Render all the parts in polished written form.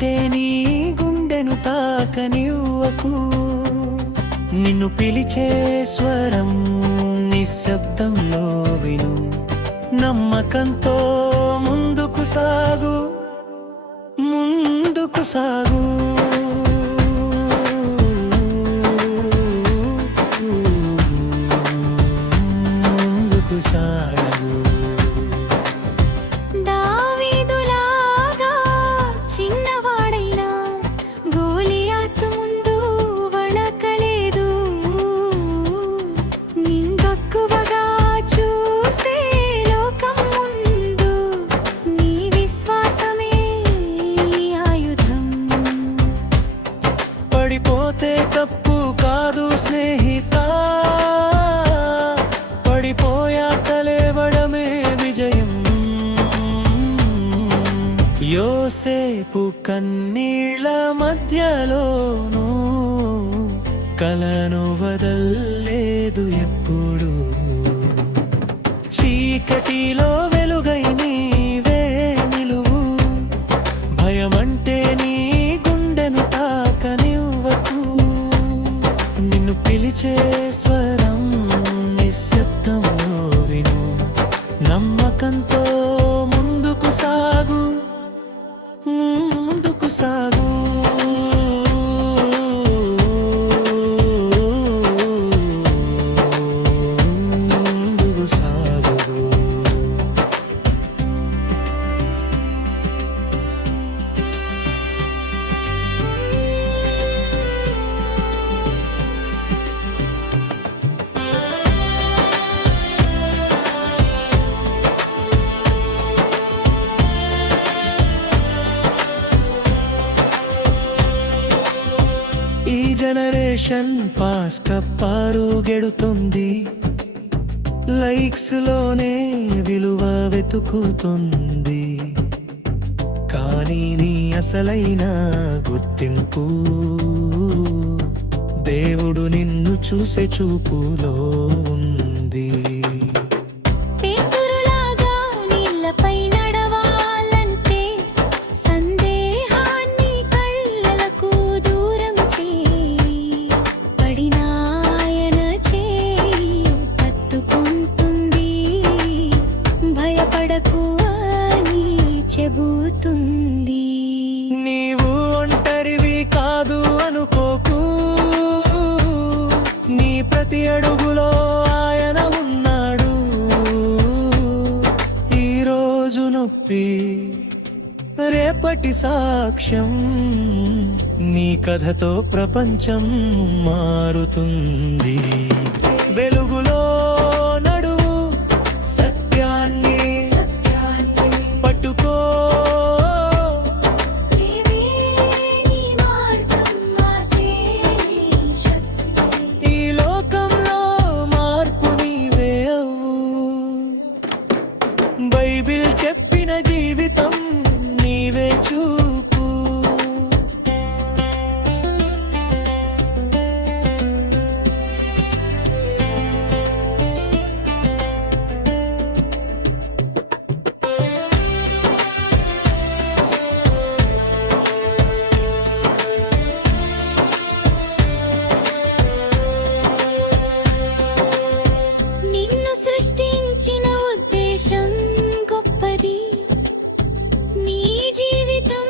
భయమంటే నీ గుండెను తాకనివ్వకు. నిన్ను పిలిచే స్వరం నిశ్శబ్దంలో విను. నమ్మకంతో ముందుకు సాగు, ముందుకు సాగు. ముందుకు సాగు. దావీదులాగా చిన్నవాడైనా గోలియాతు ముందు వణకలేదు. నిందక్కువగా చూసే లోకం ముందు నీ విశ్వాసమే ఆయుధం. పడిపోతే తప్పు కాదు స్నేహితా, పడిపోయాక లేవడమే విజయం. యోసేపు కన్నీళ్ళ మధ్యలోనూ కలను వదల్లేదు ఎప్పుడు. చీకటిలో వెలుగై నీవే నిలువు. భయమంటే నీ గుండెను తాకనివ్వకు. నిన్ను పిలిచే స్వరం నిశ్శబ్దంలో విను. నమ్మకంతో ముందుకు సాగు, ముందుకు సాగు. ముందుకు సాగు. ఈ జనరేషన్ పాస్ కప్పారుగెడుతుంది. లైక్స్ లోనే విలువ వెతుకుతుంది. కానీ నీ అసలైన గుర్తింపు దేవుడు నిన్ను చూసే చూపులో ఉంది. పేతురులాగా నీళ్లపై నడవాలంటే సందేహాన్ని కళ్ళలకు దూరం చేయి. పడినాయన చేయి పట్టుకుంటుంది. భయపడకు అని చెబుతుంది. నీవు ఒంటరివి కాదు అనుకోకు. నీ ప్రతి అడుగులో ఆయన ఉన్నాడు. ఈరోజు నొప్పి రేపటి సాక్ష్యం. నీ కథతో ప్రపంచం మారుతుంది. వెలుగులో నడువు, సత్యాన్ని పట్టుకో. ఈ లోకంలో మార్పు నీవే అవ్వు. బైబిల్ చెప్పిన జీవితం నీవే చూపు. నిన్ను సృష్టించిన ఉద్దేశం గొప్పది. నీ జీవితం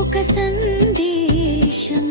ఒక సందేశం.